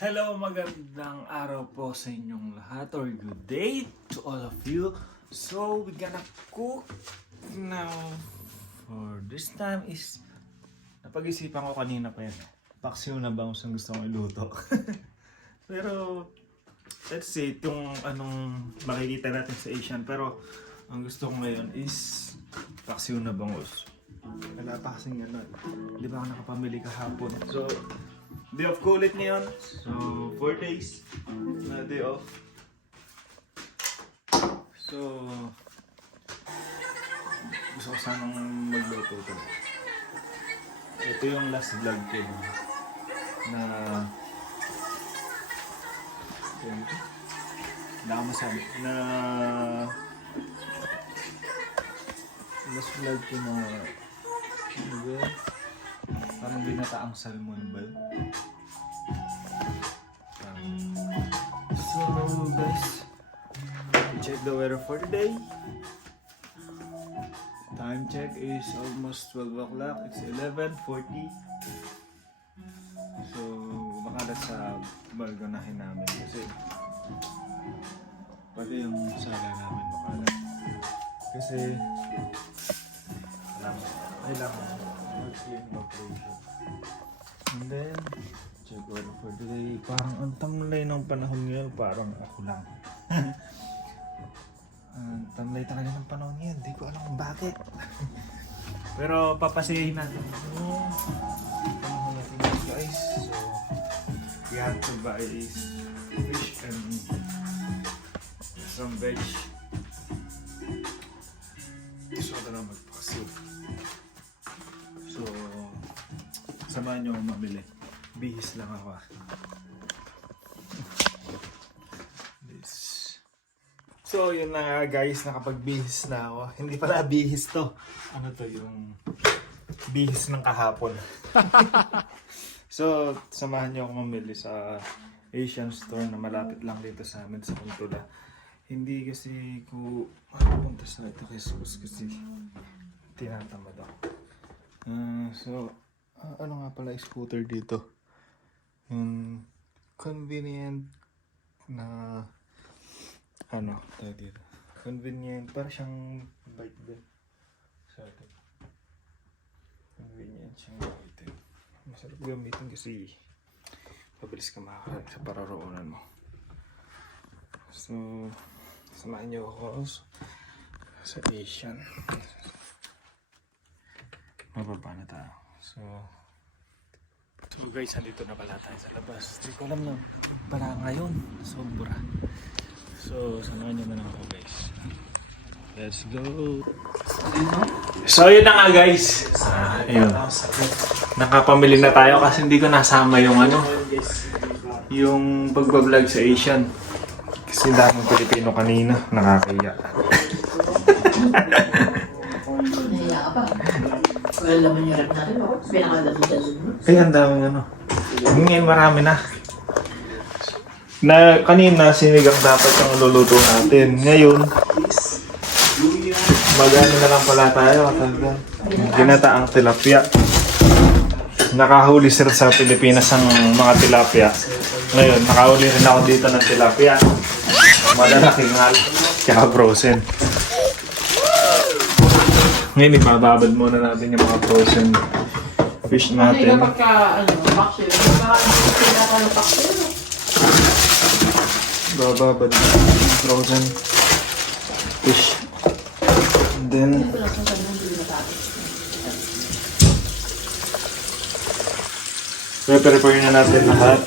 Hello, magandang araw po sa inyong lahat or good day to all of you. So, we're gonna cook now. For this time is napag-isipan ko kanina pa yan. Paksiw na bangus ang gusto kong iluto. Pero, let's see, itong anong makikita natin sa Asian. Pero, ang gusto ko ngayon is paksiw na bangus. Wala pa kasing ano, di ba ako nakapamili kahapon. So, day off ko ulit ngayon. So, 4 days na day off. So, gusto ko sanang magluto ito. Ito yung last vlog ko na na masabi na last vlog ko na parang binataang salmon ba? So guys, check the weather for today. Time check is almost 12 o'clock. It's 11:40. So makalat sa balgonahin namin kasi pati yung sala namin makalat. Kasi kailangan mag-clean operation. And then, check weather for today. Parang ang tamlay ng panahon ngayon, parang ako lang. Ang tamlay talaga ng panahon ngayon, hindi ko alam kung bakit. Pero papasihin natin yung panahon natin guys. So, we have to buy fish and some veg. So, ito na magpakasil. So, samahan nyo akong mabili. Bihis lang ako. This. So, yun na nga guys, nakapagbihis na ako. Hindi pala bihis to. Ano to, yung bihis ng kahapon. So, samahan nyo akong mamili sa Asian store na malapit lang dito sa amin sa Kuntula. Hindi kasi ko punta sa ito kasi tinatamad ako. So, ano nga pala scooter dito? Yung convenient na ano tayo dito. Convenient, para siyang bike din sa atin. Convenient siyang gamitin. Masarap gamitin kasi mabilis ka makakalit sa pararoonan mo. So, samahan niyo ako sa Asian. Mababa na tayo. So guys, andito na pala tayo sa labas. Hindi ko alam na para ngayon. Sobra. So, samahan nyo na lang ako guys. Let's go! So, yun na nga guys. Ayun. Nakapamili na tayo kasi hindi ko nasama yung ano, yung pagbablog sa Asian. Kasi daming Pilipino kanina. Nakakaya. Nahiya ka pa. Wala naman yung rep natin. Pinakadali-dali mo. Kaya ang daming ano. Ngayon marami na. Na kanina sinigang dapat yung luluto natin. Ngayon, magano na lang pala tayo. Ginataang tilapia. Nakahuli sir sa Pilipinas ang mga tilapia. Ngayon, nakahuli rin ako dito ng tilapia. Malalaking hal. Kaya frozen. Ngayon, ibababad muna natin yung mga frozen fish natin. Ano pagka, paksyo? Sila ka ng paksyo? Bababad yung frozen fish. And then, prepare na natin lahat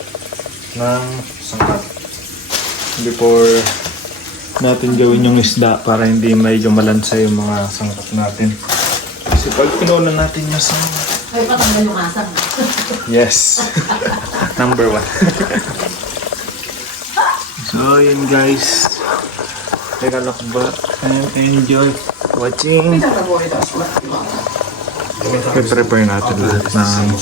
ng sangkap before natin gawin yung isda para hindi medyo malansa yung mga sangkap natin. Kasi pag pinunan natin yung sangkap, Ay, patanggal yung asang. yes. Number 1. So, yun guys. Take a look back and enjoy watching. Prepare natin lahat ng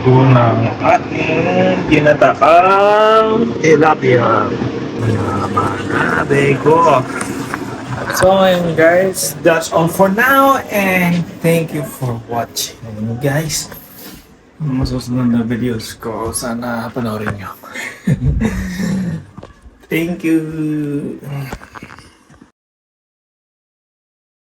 luto ng ating ginataang tilapia. Manabe ko. So ayun guys, that's all for now and thank you for watching guys. Masusunod na videos ko, sana panoorin nyo. Thank you.